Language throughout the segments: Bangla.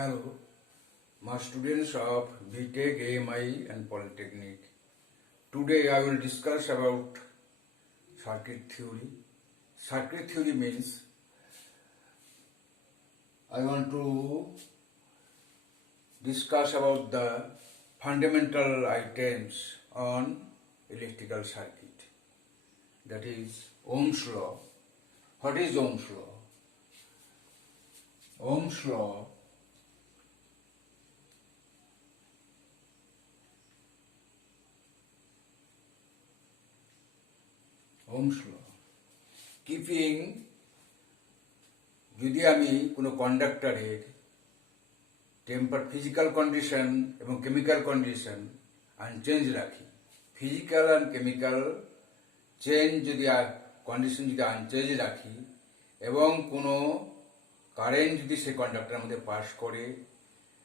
Hello, my students of BTech, AMI and Polytechnic. Today I will discuss about circuit theory. Circuit theory means I want to discuss about the fundamental items on electrical circuit. That is Ohm's law. What is Ohm's law? Ohm's law Ohm's law. Keeping যদি আমি কোনো কন্ডাক্টরের ফিজিক্যাল কন্ডিশন এবং কেমিক্যাল কন্ডিশন আনচেঞ্জ রাখি, ফিজিক্যাল অ্যান্ড কেমিক্যাল চেঞ্জ যদি কন্ডিশন যদি আনচেঞ্জ রাখি এবং কোনো কারেন্ট যদি সেই কন্ডাক্টরের মধ্যে পাস করে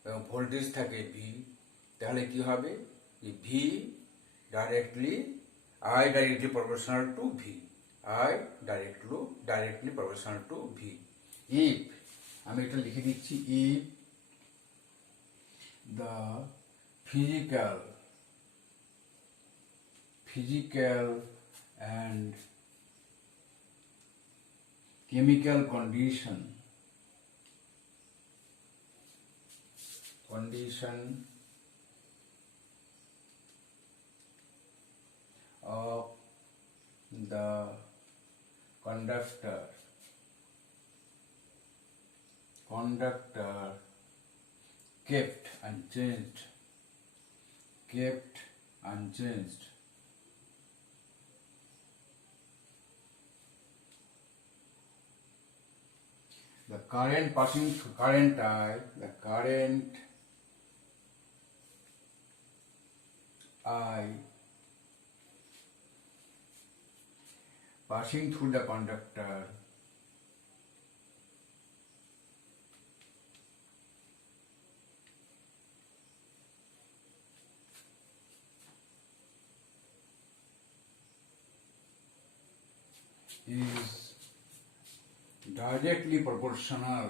এবং ভোল্টেজ থাকে ভি, তাহলে কি হবে? V directly I directly proportional to V. I directly proportional to V. If আমি এটা লিখে দিচ্ছি, if the physical and chemical condition of the conductor kept unchanged, the current passing through current I passing through the conductor is directly proportional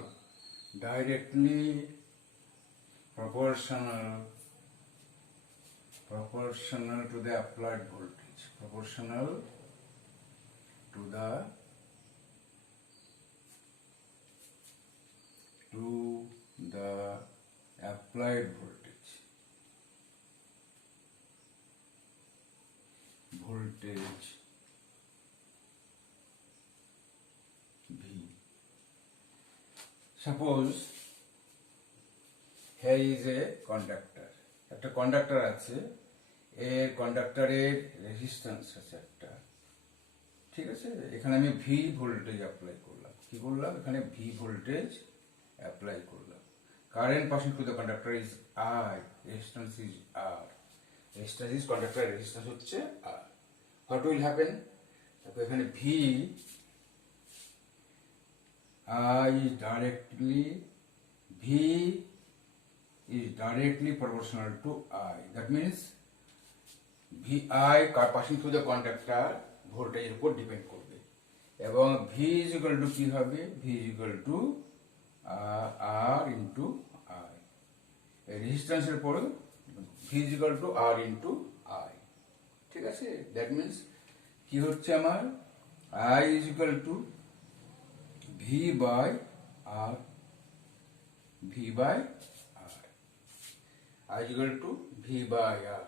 to the applied voltage, proportional to the applied voltage V. Suppose here is a conductor, একটা কন্ডাক্টর আছে, এর কন্ডাক্টরের রেজিস্ট্যান্স আছে একটা, ঠিক আছে। এখানে আমি ভি ভোল্টেজ অ্যাপ্লাই করলাম, কি করলাম? এখানে ভি ভোল্টেজ অ্যাপ্লাই করলাম। Current passing through the conductor is I, resistance is R, resistance is কন্ডাক্টরের রেজিস্ট্যান্স হচ্ছে আর। What will happen? দেখো এখানে V I is directly proportional to I. That means VI passing through the conductor ভোল্টেজের উপর ডিপেন্ড করবে এবং V is equal to কি হবে? V is equal to R into I. এই রেজিস্ট্যান্সের পরে V is equal to R into I, ঠিক আছে। দ্যাট মিনস কি হচ্ছে আমার? I is equal to V by R, I is equal to V by R,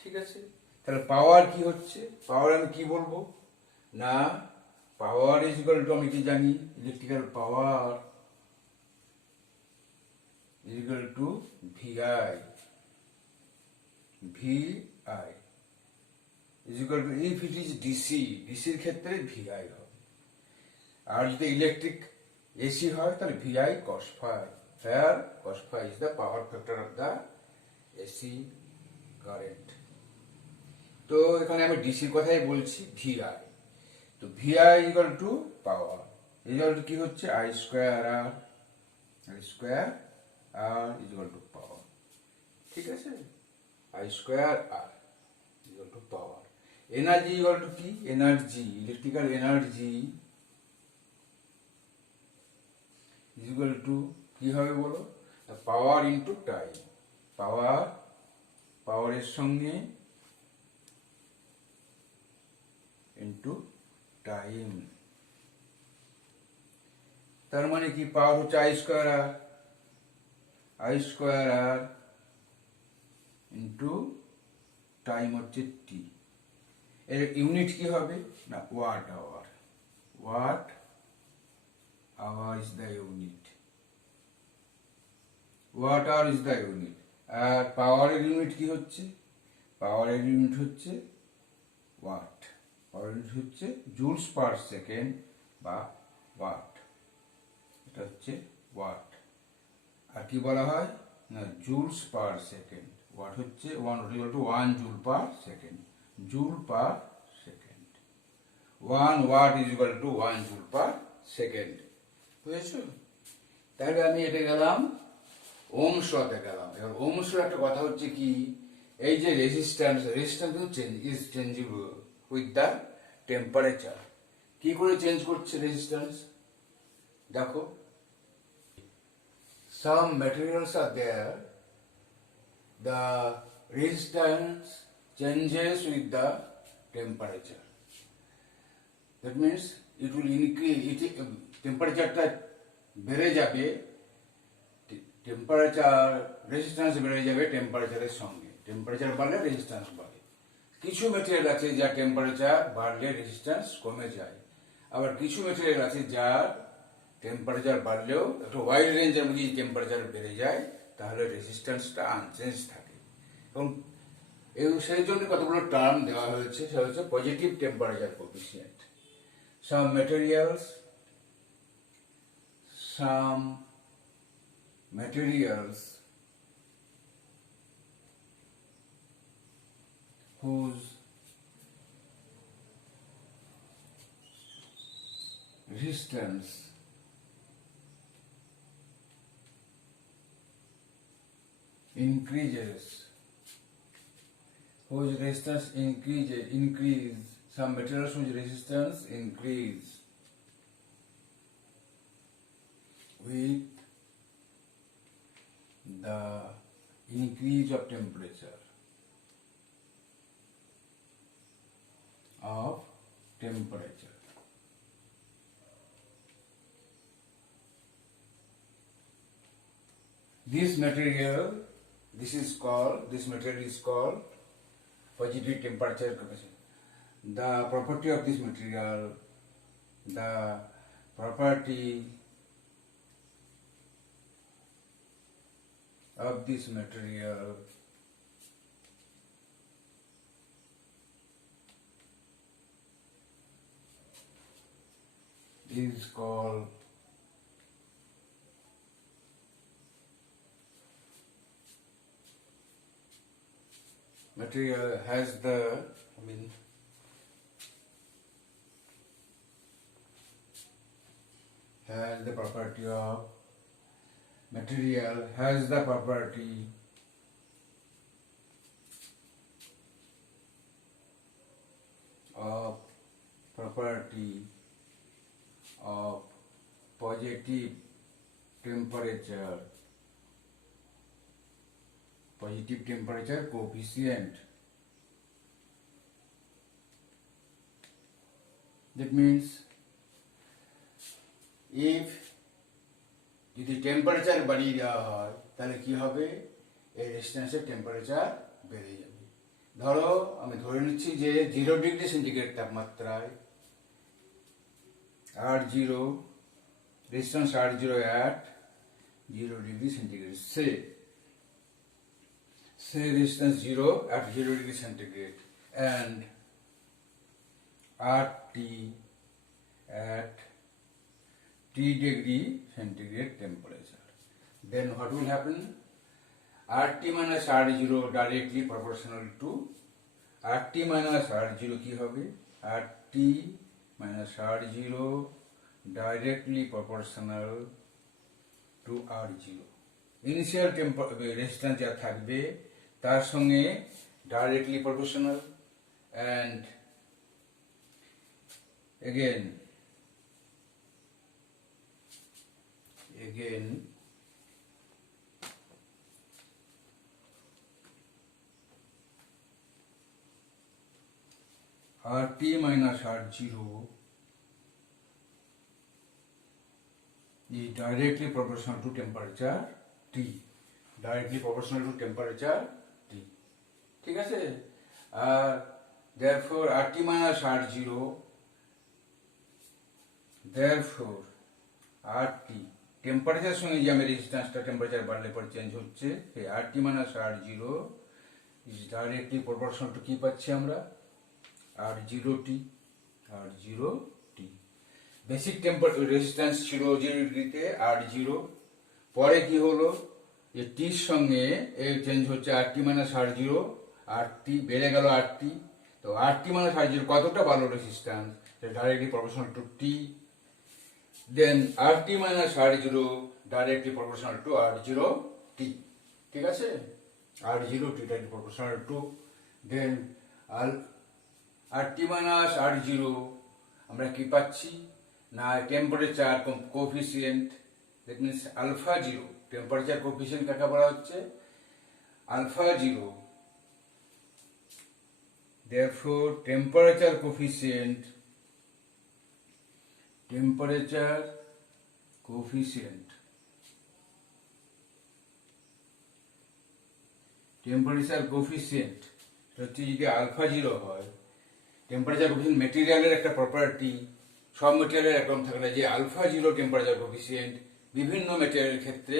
ঠিক আছে। তাহলে পাওয়ার কি হচ্ছে? পাওয়ার আমি কি বলবো? না, পাওয়ার ইজ ইকুয়াল টু আমি কি জানি? Electrical power is equal two VI is equal two, if it is ডিসির ক্ষেত্রে VI হবে, আর যদি ইলেকট্রিক এসি হয় তাহলে VI cos phi, where cos phi is the power factor of the AC current. তো এখানে আমি ডিসির কথাই বলছি, VI। তো VI equal to power equal to কি হচ্ছে? I square R equal to power, ঠিক আছে। I square R equal to power. Energy equal to কি? Energy, electrical energy is equal to কি হবে বলো, পাওয়ার ইন্টু টাইম, পাওয়ারের সঙ্গে ইন্টু টাইম। তার মানে কি, পাওয়ার হচ্ছে I square R into time হচ্ছে টি। এর ইউনিট কি হবে না, watt hour. Watt hour is the unit, watt hour is the unit. আর পাওয়ারের ইউনিট কি হচ্ছে, পাওয়ারের ইউনিট হচ্ছে ওয়াট, পাওয়ার ইউনিট হচ্ছে জুলস পার সেকেন্ড বা ওয়াট, এটা হচ্ছে ওয়াট। আর কি বলা হয় না, জুলস পার সেকেন্ড। ওয়াট হচ্ছে 1 joule per second, joule per second. 1 watt is equal to 1 joule per second. বুঝেছো? তাহলে আমি এটা গেলাম ওহমস লতে গেলাম। এবার ওহমস ল একটা কথা হচ্ছে কি, এই যে রেজিস্ট্যান্স কিন্তু is changeable with the temperature. কি করে চেঞ্জ করছে রেজিস্ট্যান্স দেখো, some materials are there, the resistance changes with the temperature. That means it will increase, টেম্পারেচারটা বেড়ে যাবে, টেম্পারেচার রেজিস্ট্যান্স বেড়ে যাবে টেম্পারেচারের সঙ্গে। টেম্পারেচার বাড়লে রেজিস্ট্যান্স বাড়ে। কিছু মেটেরিয়াল আছে যার টেম্পারেচার বাড়লে রেজিস্ট্যান্স কমে যায়, আবার কিছু মেটেরিয়াল আছে যার টেম্পারেচার বাড়লেও একটা ওয়াইড রেঞ্জের মধ্যে টেম্পারেচার বেড়ে যায়, তাহলে রেজিস্ট্যান্সটা আনচেঞ্জ থাকে। এবং সেই জন্য কতগুলো টার্ম দেওয়া হয়েছে, সেটা হচ্ছে positive temperature coefficient. Some materials whose resistance increase, some materials whose resistance increase with the increase of temperature This material is called positive temperature coefficient. The property of this material, the property of this material is called material has the property of material has the property of positive temperature coefficient. That means if যদি টেম্পারেচার বাড়িয়ে দেওয়া হয় তাহলে কি হবে, এই রেজিস্ট্যান্সের টেম্পারেচার বেড়ে যাবে। ধরো আমি ধরে নিচ্ছি যে 0 ডিগ্রি সেন্টিগ্রেড তাপমাত্রায় R0, resistance R0 at 0 degree centigrade. Say resistance 0 at 0 degree centigrade and RT at T degree centigrade temperature. Then what will happen? RT minus R0 directly proportional to RT minus R0 কি হবে? RT minus R0 directly proportional to R0. Initial resistance যা থাকবে তার সঙ্গে directly proportional, and again RT minus R0 is directly proportional to temperature T. Directly proportional to temperature T. ঠিক আছে? আর therefore RT minus R0, therefore RT temperature সঙ্গে যে আমি রেজিস্ট্যান্সটা টেম্পারেচার বাড়লে পর চেঞ্জ হচ্ছে, সেই RT minus R0 is directly proportional to কি পাচ্ছি আমরা? R0T. R0T বেসিক রেজিস্ট্যান্স ছিল 0 ডিগ্রিতে R0, পরে কি হলো যে টির সঙ্গে এই চেঞ্জ হচ্ছে RT minus R0, RT বেড়ে গেল RT, তো RT minus R0 কতটা বাড়লো resistance, directly proportional to T, then RT minus R0 directly proportional to R0T, ঠিক আছে? R0T directly proportional to, then RT minus R0 আমরা কি পাচ্ছি না temperature coefficient, that means alpha zero, temperature coefficient কাকে বলা হচ্ছে? Alpha zero. therefore temperature coefficient হচ্ছে যদি আলফা জিরো হয়, টেম্পারেচার কোএফিসিয়েন্ট মেটেরিয়ালের একটা প্রপার্টি, সব মেটেরিয়ালের একরকম থাকে না, যে আলফা জিরো টেম্পারেচার কোএফিসিয়েন্ট বিভিন্ন মেটেরিয়ালের ক্ষেত্রে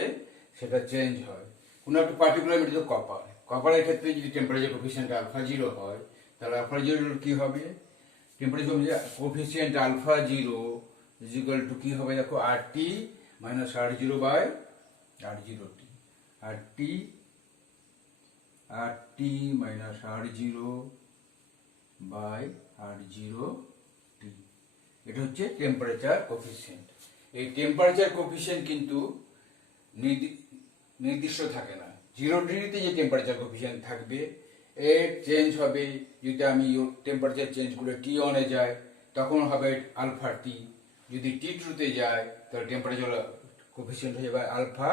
সেটা চেঞ্জ হয়। কোনো একটা পার্টিকুলার মেটেরিয়াল কপারের ক্ষেত্রে যদি টেম্পারেচার কোএফিসিয়েন্ট আলফা জিরো হয়, তাহলে আলফা জিরোর কি হবে? Temperature coefficient alpha zero is equal to কি হবে দেখো, RT minus R0 by R0T, RT minus R0 by R0T, এটা হচ্ছে টেম্পারেচার কোএফিসিয়েন্ট। এই টেম্পারেচার কোএফিসিয়েন্ট কিন্তু নির্দিষ্ট থাকে না। 0 ডিগ্রিতে যে টেম্পারেচার কোএফিসিয়েন্ট থাকবে এর চেঞ্জ হবে, যদি আমি টেম্পারেচার চেঞ্জ করে T1 এ যায় তখন হবে আলফা T, যদি T2 তে যায় তাহলে টেম্পারেচার কোএফিসিয়েন্ট হয়ে যাবে alpha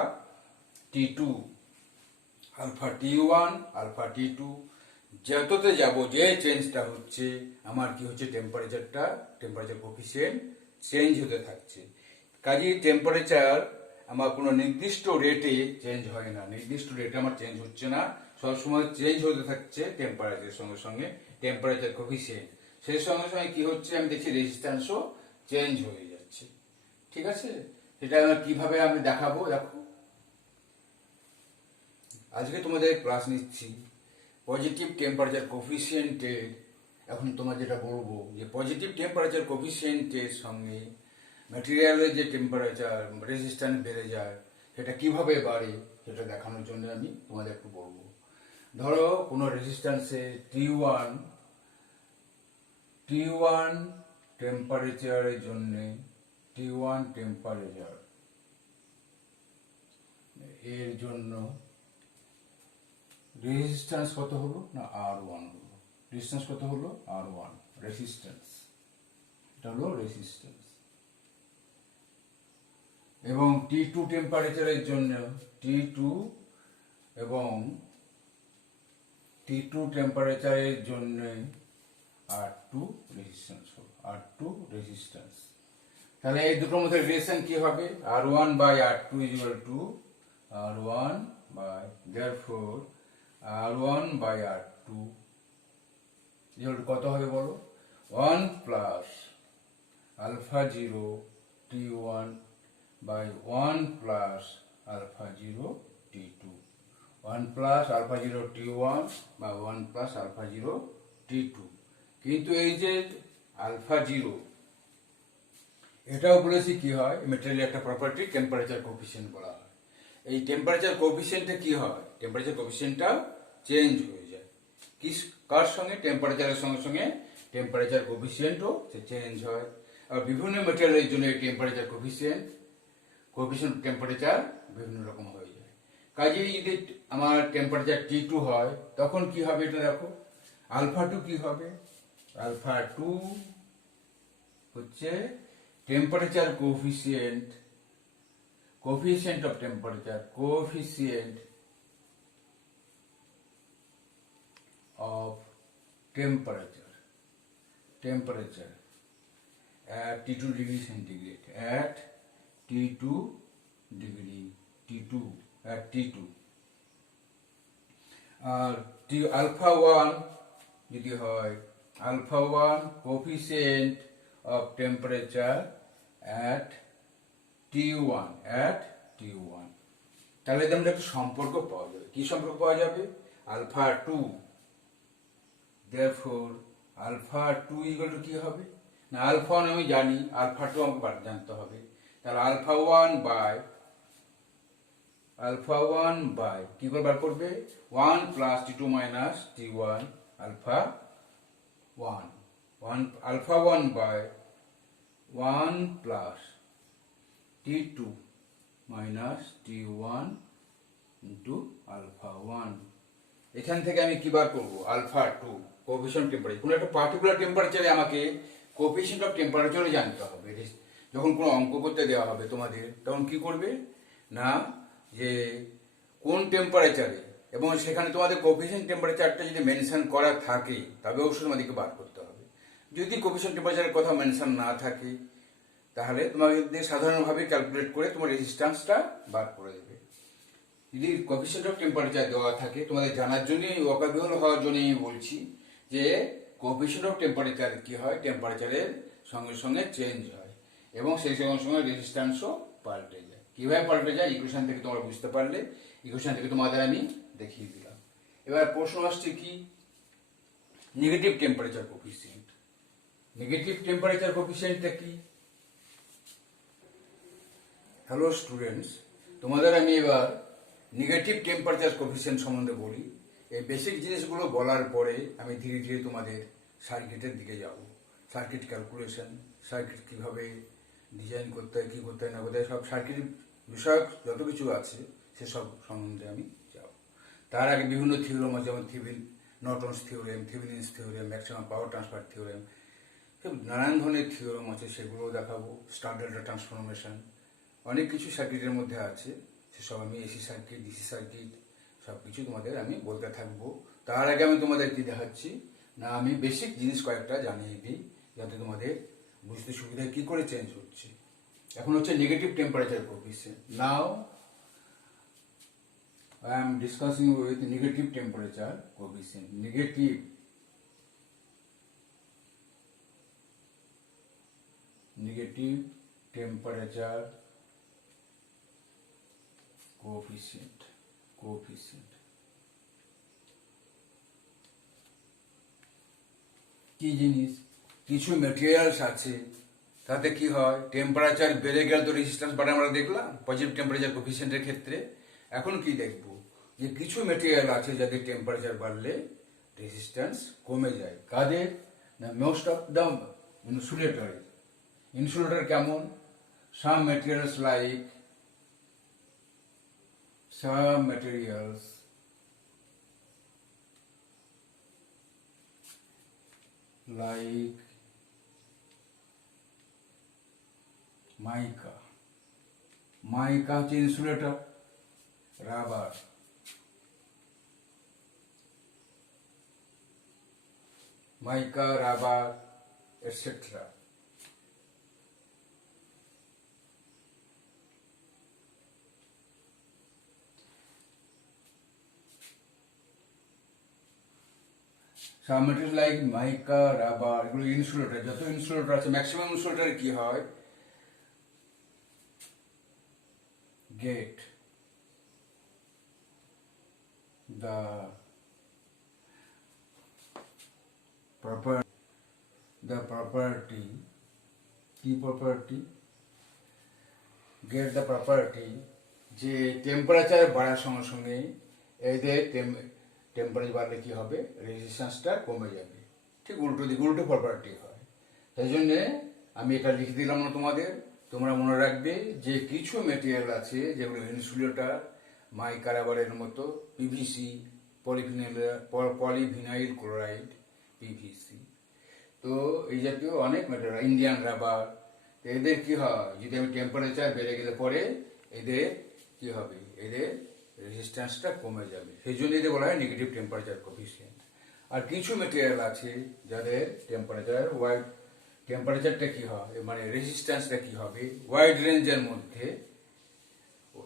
T2, alpha T1, alpha T2, যততে যাব যে চেঞ্জটা হচ্ছে আমার কি হচ্ছে টেম্পারেচার কোএফিসিয়েন্ট চেঞ্জ হতে থাকছে। কাজেই টেম্পারেচার আমার কোনো নির্দিষ্ট রেটে চেঞ্জ হয় না, নির্দিষ্ট রেটে আমার চেঞ্জ হচ্ছে না, সবসময় চেঞ্জ হতে থাকছে টেম্পারেচারের সঙ্গে সঙ্গে টেম্পারেচার কোএফিসিয়েন্ট। সেই সঙ্গে সঙ্গে কি হচ্ছে আমি দেখছি রেজিস্ট্যান্সও চেঞ্জ হয়ে যাচ্ছে, ঠিক আছে? সেটা কিভাবে আমি দেখাবো, দেখো আজকে তোমাদের ক্লাস নিচ্ছি পজিটিভ টেম্পারেচার কোএফিসিয়েন্টের। এখন তোমার যেটা বলবো যে পজিটিভ টেম্পারেচার কোএফিসিয়েন্টের সঙ্গে ম্যাটেরিয়ালের যে টেম্পারেচার রেজিস্ট্যান্স বেড়ে যায় সেটা কিভাবে বাড়ে সেটা দেখানোর জন্য আমি তোমাদের একটু বলবো। ধরো কোনো রেজিস্ট্যান্সে T1 টেম্পারেচারের জন্য T1 টেম্পারেচার এর জন্য রেজিস্ট্যান্স কত হলো না R1 হলো। রেজিস্ট্যান্স কত হলো? R1 রেজিস্ট্যান্স, এটা হলো রেজিস্ট্যান্স। এবং T2 টেম্পারেচারের জন্য T2 টেম্পারেচারের জন্য R2 রেজিস্ট্যান্স হলো, R2 রেজিস্ট্যান্স। তাহলে এই দুটোর মধ্যে রিলেশন কি হবে? R1 by R2 is equal to R1 by, therefore R1 by R2 is equal to কত হবে বলো? 1 plus alpha 0 T1 by 1 plus alpha 0 T2, 1 plus alpha 0 T1 by 1 plus alpha 0 T2। কিন্তু এই যে আলফা 0 এটাও বলেছি কি হয়, মেটেরিয়ালের একটা প্রপার্টি টেম্পারেচার কোএফিসিয়েন্ট বলা হয়। এই টেম্পারেচার কোএফিসিয়েন্টে কি হয়, টেম্পারেচার কোএফিসিয়েন্টটা চেঞ্জ হয়ে যায় কার সঙ্গে? টেম্পারেচারের সঙ্গে সঙ্গে টেম্পারেচার কোএফিসিয়েন্টও চেঞ্জ হয়। আর বিভিন্ন মেটেরিয়ালের জন্য এই টেম্পারেচার কোএফিসিয়েন্ট টেম্পারেচার বিভিন্ন রকম হয়ে যায়। কাজেই যদি আমার টেম্পারেচার T2 হয় তখন কি হবে এটা দেখো, আলফা 2 কি হবে? আলফা 2 হচ্ছে temperature coefficient of temperature, coefficient of temperature, temperature at T2 degree centigrade, at T2 degree, T2 at T2 আর alpha 1 যদি হয় alpha 1 coefficient of temperature at T1 at T1 তাহলে আমরা একটা সম্পর্ক পাওয়া যাবে। কি সম্পর্ক পাওয়া যাবে? alpha 2, therefore alpha 2 equal to কি হবে না alpha 1 আমি জানি, alpha 2 আমাকে জানতে হবে। তাহলে alpha 1 by কি করে বার করবে 1 plus T2 minus T1 alpha 1 alpha 1 by 1 plus T2 minus T1 into alpha 1 এখান থেকে আমি কি বার করব alpha 2 কোএফিশিয়েন্ট টেম্পারেচার। কোন একটা পার্টিকুলার টেম্পারেচারে আমাকে কোএফিশিয়েন্ট অফ টেম্পারেচার জানতে হবে। যখন কোনো অঙ্ক করতে দেওয়া হবে তোমাদের তখন কি করবে না যে কোন টেম্পারেচারে এবং সেখানে তোমাদের কোএফিশিয়েন্ট টেম্পারেচারটা যদি মেনশন করা থাকে তবে অবশ্যই তোমাদেরকে বার করতে হবে। যদি কোএফিশিয়েন্ট টেম্পারেচারের কথা মেনশন না থাকে তাহলে তোমাদের সাধারণভাবে ক্যালকুলেট করে তোমার রেজিস্ট্যান্সটা বার করে দেবে। যদি কোএফিশিয়েন্ট অফ টেম্পারেচার দেওয়া থাকে তোমাদের জানার জন্যই ওয়াকাবিহল হওয়ার জন্য আমি বলছি যে কোএফিশিয়েন্ট অফ টেম্পারেচার কি হয় টেম্পারেচারের সঙ্গে সঙ্গে চেঞ্জ হয় এবং সেই সঙ্গে সঙ্গে রেজিস্ট্যান্সও পাল্টে যায়। কিভাবে পাল্টে যায় ইকুয়েশন থেকে তোমরা বুঝতে পারলে, ইকুয়েশন থেকে তোমাদের আমি দেখিয়ে দিলাম। এবার প্রশ্ন আসছে কি negative temperature coefficient. Negative temperature কোএফিশিয়েন্টটা কি? হ্যালো স্টুডেন্টস, তোমাদের আমি এবার নেগেটিভ টেম্পারেচার কোএফিশিয়েন্ট সম্বন্ধে বলি। এই বেসিক জিনিসগুলো বলার পরে আমি ধীরে ধীরে তোমাদের সার্কিটের দিকে যাব। সার্কিট ক্যালকুলেশন, সার্কিট কিভাবে ডিজাইন করতে হয়, কী করতে হয় না করতে হয়, সব সার্কিট বিষয়ক যত কিছু আছে সেসব সম্বন্ধে আমি যাব। তার আগে বিভিন্ন থিওরেম আছে, যেমন Norton's theorem, Thevenin's theorem, maximum power transfer theorem, সব নানান ধরনের থিওরেম আছে, সেগুলোও দেখাবো। স্টার ডেল্টা ট্রান্সফরমেশন, অনেক কিছু সার্কিটের মধ্যে আছে, সেসব আমি এসি সার্কিট, ডিসি সার্কিট সব কিছু তোমাদের আমি বলতে থাকবো। তার আগে আমি তোমাদের কি দেখাচ্ছি না আমি বেসিক জিনিস কয়েকটা জানিয়ে দিই যাতে তোমাদের বুঝতে সুবিধা কি করে চেঞ্জ হচ্ছে। এখন হচ্ছে negative temperature coefficient. Now I am discussing with negative temperature coefficient. Negative temperature coefficient. কি জিনিস? কিছু মেটেরিয়ালস আছে তাতে কি হয় টেম্পারেচার বেড়ে গেলে তো রেজিস্ট্যান্স বাড়ে, আমরা দেখলাম পজিটিভ টেম্পারেচার কোএফিশিয়েন্টের ক্ষেত্রে। এখন কি দেখব যে কিছু মেটেরিয়াল আছে যাদের টেম্পারেচার বাড়লে রেজিস্ট্যান্স কমে যায়। কাদের না মোস্ট অফ দ্য ইনসুলেটর কেমন? সাম মেটেরিয়ালস লাইক মাইকা হচ্ছে insulator, rubber, etcetera. Some materials like mica, rubber, এগুলো ইনসুলেটর। যত ইনসুলেটর আছে ম্যাক্সিমাম ইনসুলেটর কি হয় get the property get the property যে টেম্পারেচার বাড়ার সঙ্গে সঙ্গে এদের টেম্পারেচার বাড়লে কি হবে রেজিস্ট্যান্সটা কমে যাবে। ঠিক উল্টো প্রপার্টি হয়। সেই জন্যে আমি এটা লিখে দিলাম না তোমাদের। তোমরা মনে রাখবে যে কিছু মেটেরিয়াল আছে যেগুলো ইনসুলেটর, মাইকা, রাবারের মতো, পিভিসি, পলিভিনাইল ক্লোরাইড, পিভিসি, তো এই জাতীয় অনেক মেটেরিয়াল, ইন্ডিয়ান রাবার। এদের কি হয় যদি আমি টেম্পারেচার বেড়ে গেলে পরে এদের কি হবে এদের রেজিস্ট্যান্সটা কমে যাবে। সেই জন্য এদের বলা হয় নেগেটিভ টেম্পারেচার কোএফিশিয়েন্ট। আর কিছু মেটেরিয়াল আছে যাদের টেম্পারেচারটা কি হয়, মানে রেজিস্ট্যান্সটা কি হবে, ওয়াইড রেঞ্জের মধ্যে,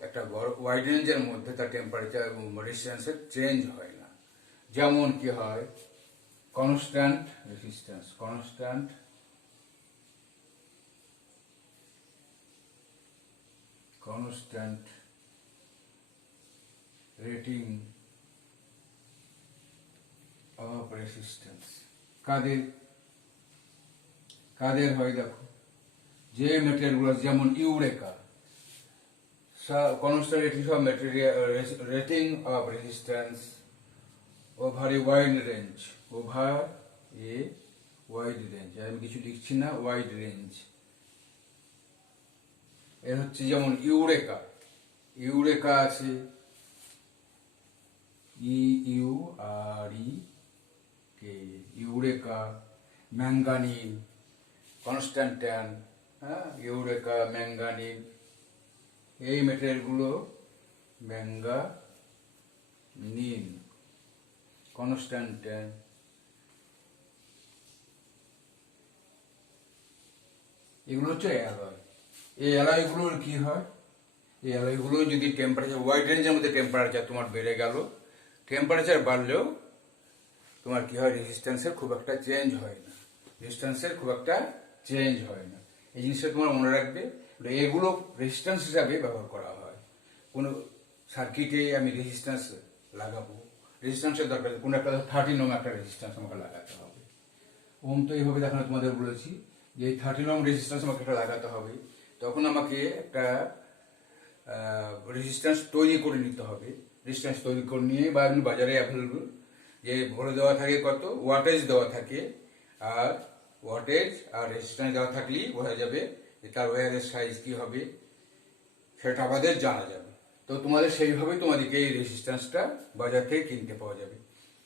একটা ওয়াইড রেঞ্জের মধ্যে তার টেম্পারেচার এবং রেজিস্ট্যান্সের চেঞ্জ হয় না। যেমন কি হয়, constant resistance, constant rating of resistance কাদের কাদের হয় দেখো, যে মেটেরিয়ালগুলো যেমন Eureka, constant rating of material rating of resistance over a wide range, আমি কিছু লিখছি না, ওয়াইড রেঞ্জ। এর হচ্ছে যেমন ইউরেকা আছে, EUREK, eureka, manganin, কনস্ট্যান্টান, eureka, manganin, এই মেটেরিয়ালগুলো ম্যাঙ্গানিন, কনস্ট্যান্টান, এগুলো হচ্ছে অ্যালয়। এই অ্যালয়গুলোর কি হয়, এই অ্যালয়গুলো যদি টেম্পারেচার ওয়াইড রেঞ্জের মধ্যে টেম্পারেচার তোমার বেড়ে গেল, টেম্পারেচার বাড়লেও তোমার কি হয়, রেজিস্ট্যান্সের খুব একটা চেঞ্জ হয় না, এই জিনিসটা তোমার মনে রাখবে। এগুলো রেজিস্ট্যান্স হিসাবে ব্যবহার করা হয়। কোনো সার্কিটে আমি রেজিস্ট্যান্স লাগাবো, রেজিস্ট্যান্সের দরকার, কোনো একটা 30 ওহম একটা রেজিস্ট্যান্স আমাকে লাগাতে হবে। ওহম তো এইভাবে দেখানো তোমাদের বলেছি যে এই 30 ওহম রেজিস্ট্যান্স আমাকে একটা লাগাতে হবে, তখন আমাকে একটা রেজিস্ট্যান্স তৈরি করে নিতে হবে। রেজিস্ট্যান্স তৈরি করে নিয়ে, বা এমনি বাজারে অ্যাভেলেবল, যে ভরে দেওয়া থাকে কত, ওয়াটেজ দেওয়া থাকে, আর ওয়াটেজ আর রেজিস্ট্যান্স দেওয়া থাকলেই বোঝা যাবে যে তার ওয়্যারের সাইজ কি হবে, সেটা আমাদের জানা যাবে। তো তোমাদের সেইভাবেই তোমাদেরকে এই রেজিস্ট্যান্সটা বাজার থেকে কিনতে পাওয়া যাবে।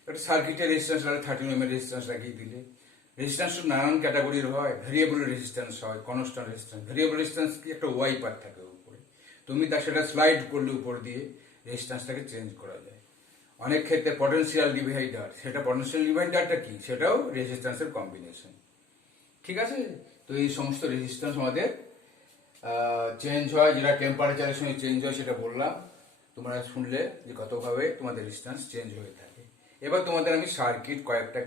একটা সার্কিটের রেজিস্ট্যান্স 30 ওহমের রেজিস্ট্যান্স লাগিয়ে দিলে, রেজিস্ট্যান্স নানান ক্যাটাগরির হয়, ভেরিয়েবল রেজিস্ট্যান্স হয়, কনস্ট্যান্ট রেজিস্ট্যান্স। ভেরিয়েবল রেজিস্ট্যান্স কি, একটা ওয়াইপার থাকে উপরে, তুমি সেটা স্লাইড করলে উপর দিয়ে রেজিস্ট্যান্সটাকে চেঞ্জ করা যায়। অনেক ক্ষেত্রে পটেনশিয়াল ডিভাইডার, পটেনশিয়াল ডিভাইডারটা কি, সেটাও রেজিস্ট্যান্সের কম্বিনেশন। ঠিক আছে, তো এই সমস্ত রেজিস্ট্যান্স আমাদের চেঞ্জ হয়, যেটা টেম্পারেচারের সঙ্গে চেঞ্জ হয় সেটা বললাম। তোমরা শুনলে যে কতভাবে তোমাদের রেজিস্ট্যান্স চেঞ্জ হয়ে থাকে। এবার তোমাদের আমি সার্কিট কয়েকটা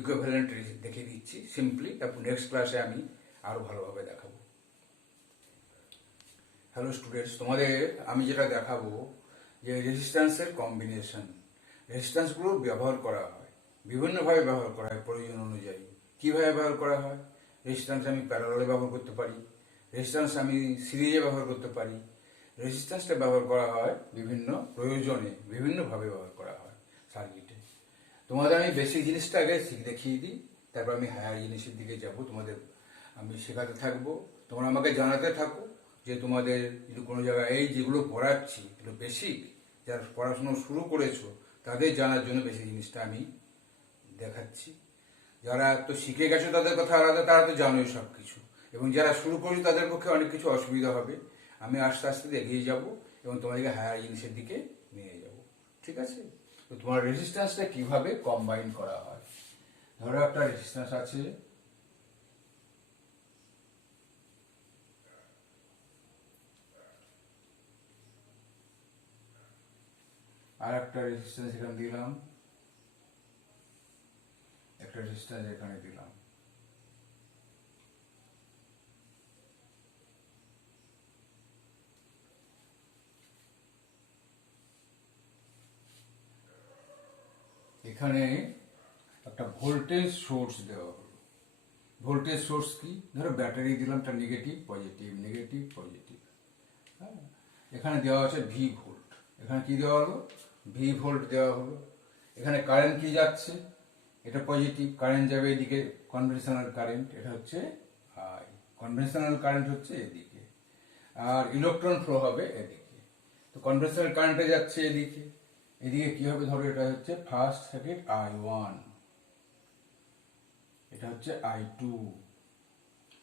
ইকুইভ্যালেন্ট দেখিয়ে দিচ্ছি সিম্পলি, তারপর নেক্সট ক্লাসে আমি আরো ভালোভাবে দেখাবো। হ্যালো স্টুডেন্টস, তোমাদের আমি যেটা দেখাবো যে রেজিস্ট্যান্সের কম্বিনেশন। রেজিস্ট্যান্সগুলো ব্যবহার করা হয়, বিভিন্নভাবে ব্যবহার করা হয় প্রয়োজন অনুযায়ী। কিভাবে ব্যবহার করা হয়, রেজিস্ট্যান্স আমি প্যারালালে ব্যবহার করতে পারি, রেজিস্ট্যান্স আমি সিরিজে ব্যবহার করতে পারি। রেজিস্ট্যান্সটা ব্যবহার করা হয় বিভিন্ন প্রয়োজনে, বিভিন্নভাবে ব্যবহার করা হয় সার্কিটে। তোমাদের আমি বেসিক জিনিসটা আগে দেখিয়ে দিই, তারপর আমি হায়ার জিনিসের দিকে যাব। তোমাদের আমি শেখাতে থাকবো, তোমরা আমাকে জানাতে থাকো যে তোমাদের যদি কোনো জায়গায় এই যেগুলো পড়াচ্ছি এগুলো বেসিক, যারা পড়াশুনো শুরু করেছো তাদের জানার জন্য বেসিক জিনিসটা আমি দেখাচ্ছি। যারা তো শিখে গেছো তাদের কথা আলাদা, তারা তো জানোই সব কিছু, এবং যারা শুরু করেছো তাদের পক্ষে অনেক কিছু অসুবিধা হবে। আমি আস্তে আস্তে এগিয়ে যাব এবং তোমাদেরকে হায়ার জিনিসের দিকে নিয়ে যাব। ঠিক আছে, তো তোমার রেজিস্ট্যান্সটা কিভাবে কম্বাইন করা হয়। ধরো একটা রেজিস্ট্যান্স আছে, আর একটা রেজিস্ট্যান্স এখানে দিলাম, একটা রেজিস্ট্যান্স এখানে দিলাম। এখানে একটা ভোল্টেজ সোর্স দেওয়া হলো। ভোল্টেজ সোর্স কি, ধরো ব্যাটারি দিলাম, তার নেগেটিভ পজিটিভ, নেগেটিভ পজিটিভ। হ্যাঁ, এখানে দেওয়া আছে ভি ভোল্ট, এখানে কি দেওয়া হলো, ভি ভোল্ট দেওয়া হলো। এখানে কারেন্ট কি যাচ্ছে, এটা পজিটিভ, কারেন্ট যাবে এদিকে, কনভেনশনাল কারেন্ট, এটা হচ্ছে আই, কনভেনশনাল কারেন্ট হচ্ছে এদিকে, আর ইলেকট্রন ফ্লো হবে এদিকে। তো কনভেনশনাল কারেন্টে যাচ্ছে এদিকে, এদিকে কি হবে, ধরো এটা হচ্ছে ফার্স্ট সার্কিট I1, এটা হচ্ছে I2,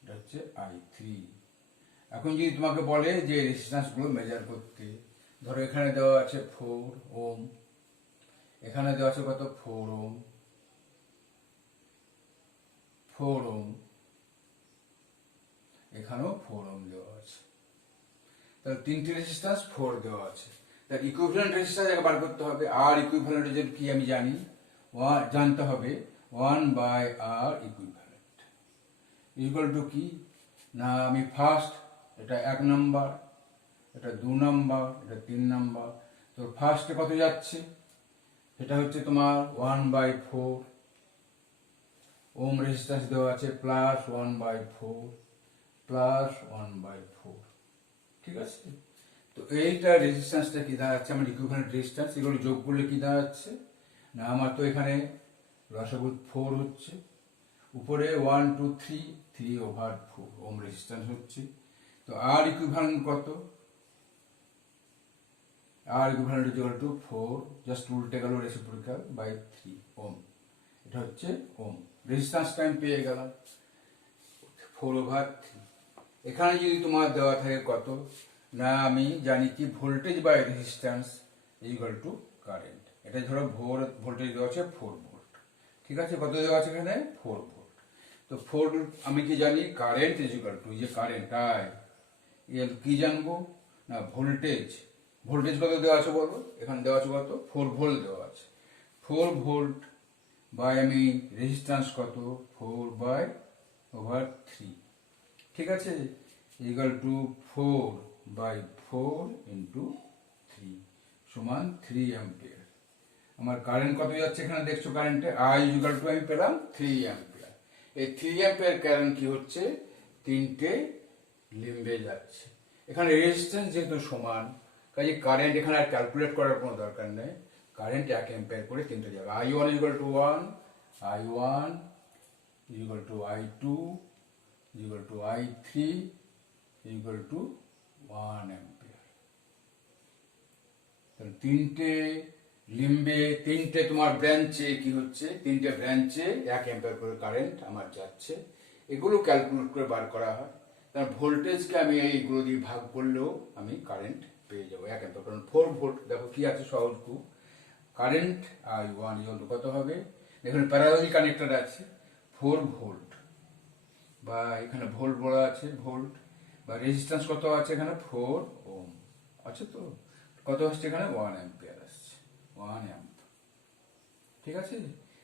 এটা হচ্ছে I3। এখন যদি তোমাকে বলে যে রেজিস্ট্যান্স গুলো মেজার করতে, ধরো এখানে দেওয়া আছে 4 ওহম, এখানে দেওয়া আছে কত, 4 ওহম, 4 ওহম, এখানেও 4 ওহম দেওয়া আছে। তাহলে তিনটি রেজিস্ট্যান্স 4 দেওয়া আছে। তার ইকুইভ্যালেন্ট রেজিস্ট্যান্স আগে বার করতে হবে। আর ইকুইভ্যালেন্ট রেজিস্ট্যান্স কি আমি জানি, জানতে হবে 1/R ইকুইভ্যালেন্ট ইকুয়াল টু কি না, আমি ফার্স্ট এটা 1 নাম্বার, এটা 2 নাম্বার, এটা 3 নাম্বার। তো ফার্স্টে কত যাচ্ছে, এটা হচ্ছে তোমার 1/4 ওহম রেজিস্ট্যান্স দেওয়া আছে, প্লাস 1/4 প্লাস 1/4। ঠিক আছে, তো এইটা রেজিস্ট্যান্সটা কি দাঁড়াচ্ছে, আমার ইকুইভ্যালেন্ট রেজিস্ট্যান্স। এগুলো যোগ করলে কি দাঁড়াচ্ছে না, আমার তো এখানে লসাগু 4 হচ্ছে, উপরে 1 2 3/4 ওহম রেজিস্ট্যান্স হচ্ছে। তো আর ইকুইভ্যালেন্ট কত, আর ইকুইভ্যালেন্ট ইকুয়াল টু 4, জাস্ট উল্টে গেল রেসিপ্রোকাল বাই 3 ওহম। এটা হচ্ছে ওহম রেজিস্ট্যান্সটা আমি পেয়ে গেলাম 4/3। এখানে যদি তোমার দেওয়া থাকে কত না, আমি জানি কি voltage by resistance equal to current. এটা ধরো ভোল্টেজ দেওয়া আছে 4 ভোল্ট। ঠিক আছে, কত দেওয়া আছে এখানে 4 ভোল্ট। তো 4 আমি কি জানি, কারেন্ট ইকুয়াল টু, যে কারেন্ট আই এর কি জানবো না, ভোল্টেজ। ভোল্টেজ কত দেওয়া আছে বলো, এখানে দেওয়া আছে কত 4 ভোল্ট দেওয়া আছে। 4 ভোল্ট বাই আমি রেজিস্ট্যান্স কত 4/3। ঠিক আছে, ইকুয়াল টু 4/4 ইন্টু 3 সমান 3 অ্যাম্পিয়ার। আমার কারেন্ট কত যাচ্ছে এখানে দেখছো, কারেন্টে আই ইকুয়াল টু আমি পেলাম 3 অ্যাম্পিয়ার। এই 3 অ্যাম্পিয়ার কারেন্ট কি হচ্ছে, তিনটে লিম্বে যাচ্ছে। এখানে রেজিস্ট্যান্স যেহেতু সমান, কাজে কারেন্ট এখানে আর ক্যালকুলেট করার কোনো দরকার নেই। কারেন্ট 1 অ্যাম্পিয়ার করে তিনটে যাবে। I1 equal to 1, I1 equal to I2 equal to I3 equal to 1 ampere. তাহলে তিনটে লিম্বে, তিনটে তোমার ব্রাঞ্চে কি হচ্ছে, তিনটে ব্রাঞ্চে 1 অ্যাম্পিয়ার করে কারেন্ট আমার যাচ্ছে। এগুলো ক্যালকুলেট করে বার করা হয়। কারণ ভোল্টেজকে আমি এইগুলো দিয়ে ভাগ করলেও আমি কারেন্ট পেয়ে যাবো 1 অ্যাম্পিয়ার। কারণ 4 ভোল্ট, দেখো কি আছে সহজ খুব, কারেন্ট I1 কত হবে, এখানে প্যারালাল কানেক্টর আছে 4 ভোল্ট, বা এখানে ভোল্ট বলা আছে ভোল্ট, বা রেজিস্ট্যান্স কত আছে এখানে 4 ওহম আছে। তো কত আসছে এখানে 1 অ্যাম্পিয়ার আসছে, 1 অ্যাম্প। ঠিক আছে,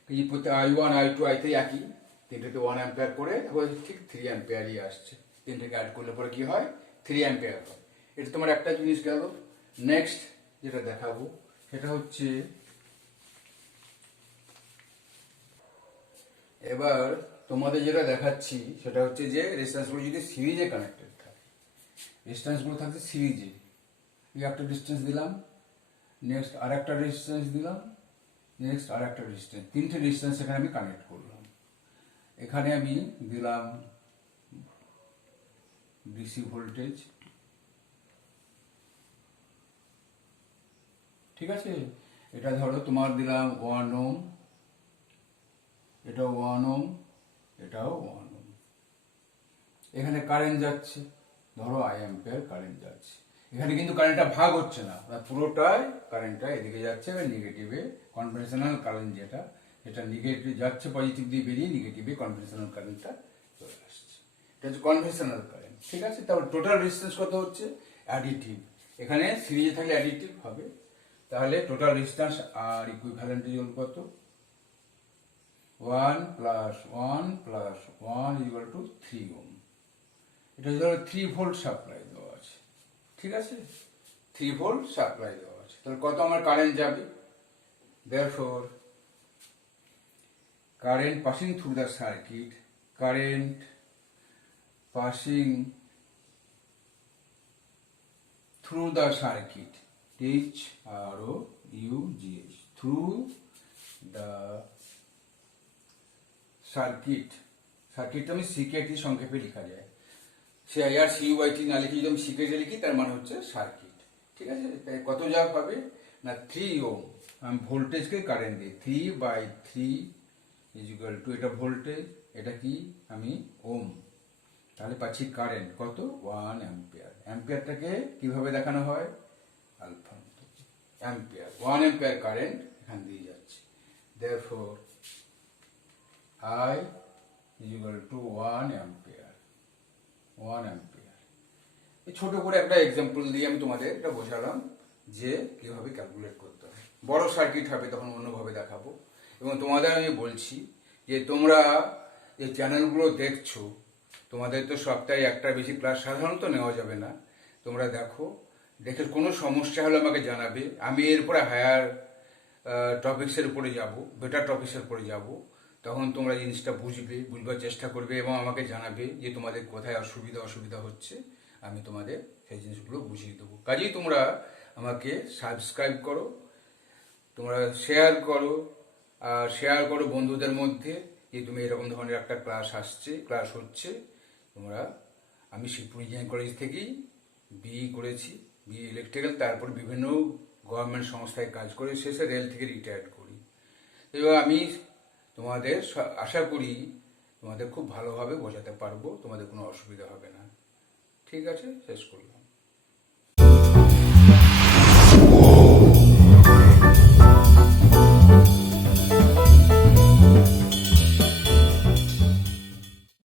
এই প্রত্যেক I1 I2 I3 একই, তিনটেতে 1 অ্যাম্পিয়ার করে ঠিক 3 অ্যাম্পিয়ারই আসছে। তিনটেকে অ্যাড করলে পরে কি হয় 3 অ্যাম্পিয়ার হয়। এটা তোমার একটা জিনিস গেল। নেক্সট যেটা দেখাবো সেটা হচ্ছে, এবার তোমাদের যেটা দেখাচ্ছি সেটা হচ্ছে যে রেজিস্ট্যান্সগুলো যদি সিরিজে কানেক্টেড থাকে, রেজিস্ট্যান্সগুলো থাকছে সিরিজে, এই একটা ডিস্টেন্স দিলাম, নেক্সট আর একটা রেজিস্ট্যান্স দিলাম, নেক্সট আর একটা রেজিস্ট্যান্স, তিনটে রেজিস্ট্যান্স এখানে আমি কানেক্ট করলাম। এখানে আমি দিলাম ডিসি ভোল্টেজ। ঠিক আছে, এটা ধরো তোমার দিলাম 1 ওহম, এটাও 1 ওহম, এটাও 1 ওহম। এখানে কারেন্ট যাচ্ছে, ধরো I অ্যাম্পিয়ার কারেন্ট যাচ্ছে। এখানে কিন্তু কারেন্টটা ভাগ হচ্ছে না, পুরোটাই কারেন্টটা এদিকে যাচ্ছে, নেগেটিভে কনভেনশনাল কারেন্ট যেটা, এটা নেগেটিভ যাচ্ছে, পজিটিভ দিয়ে বেরিয়ে নেগেটিভে কনভেনশনাল কারেন্টটা চলে আসছে। এটা হচ্ছে কনভেনশনাল কারেন্ট। ঠিক আছে, তারপর টোটাল রেজিস্ট্যান্স কত হচ্ছে অ্যাডিটিভ, এখানে সিরিজে থাকলে অ্যাডিটিভ হবে। তাহলে টোটাল রেজিস্ট্যান্স আর ইকুইভ্যালেন্ট ইকুয়াল কত, 1 plus 1 plus 1 equal to 3 ohm. এটা ধরো 3 ভোল্ট সাপ্লাই দেওয়া আছে। ঠিক আছে, 3 ভোল্ট সাপ্লাই দেওয়া আছে। তাহলে কত আমার কারেন্ট যাবে, therefore current passing through the circuit, current passing through the circuit, THROUGH, through the circuit, circuit আমি সিকেটি সংক্ষেপে লেখা যায়, CIRCUIT না লিখে যদি আমি সিকেটে লিখি তার মানে হচ্ছে সার্কিট। ঠিক আছে, তাই কত যা হবে না 3 ওহম, আমি ভোল্টেজকে কারেন্ট দিই 3/3 ইকুয়াল টু, এটা ভোল্টেজ, এটা কি আমি ওহম, তাহলে পাচ্ছি কারেন্ট কত 1 অ্যাম্পিয়ার। অ্যাম্পিয়ারটাকে কিভাবে দেখানো হয়, আলফা অ্যাম্পিয়ার, 1 অ্যাম্পিয়ার কারেন্ট এখান দিয়ে যাচ্ছে। therefore I is equal to 1 ampere. 1 ampere. এই ছোট করে একটা এক্সাম্পল দিয়ে আমি তোমাদের এটা বোঝালাম যে কিভাবে ক্যালকুলেট করতে হয়। বড় সার্কিট হবে তখন অন্যভাবে দেখাবো। এবং তোমাদের আমি বলছি যে তোমরা যে চ্যানেলগুলো দেখছো, তোমাদের তো সপ্তাহে একটা বেশি ক্লাস সাধারণত নেওয়া যাবে না। তোমরা দেখো, দেখে কোনো সমস্যা হলে আমাকে জানাবে। আমি এরপরে হায়ার টপিক্সের উপরে যাব, বেটার টপিক্সের উপরে যাব। তখন তোমরা জিনিসটা বুঝবার চেষ্টা করবে এবং আমাকে জানাবে যে তোমাদের কোথায় অসুবিধা হচ্ছে। আমি তোমাদের সেই জিনিসগুলো বুঝিয়ে দেবো। কাজেই তোমরা আমাকে সাবস্ক্রাইব করো, তোমরা শেয়ার করো বন্ধুদের মধ্যে যে তুমি এরকম ধরনের একটা ক্লাস হচ্ছে। আমি শিবপুর ইঞ্জিনিয়ারিং কলেজ থেকেই করেছি, ইলেকট্রিক্যাল, তারপর বিভিন্ন গভর্নমেন্ট সংস্থায় কাজ করে শেষে রেল থেকে রিটায়ার্ড করি। এবার আমি তোমাদের আশা করি তোমাদের খুব ভালোভাবে বোঝাতে পারবো, তোমাদের কোনো অসুবিধা হবে না। ঠিক আছে, শেষ করলাম।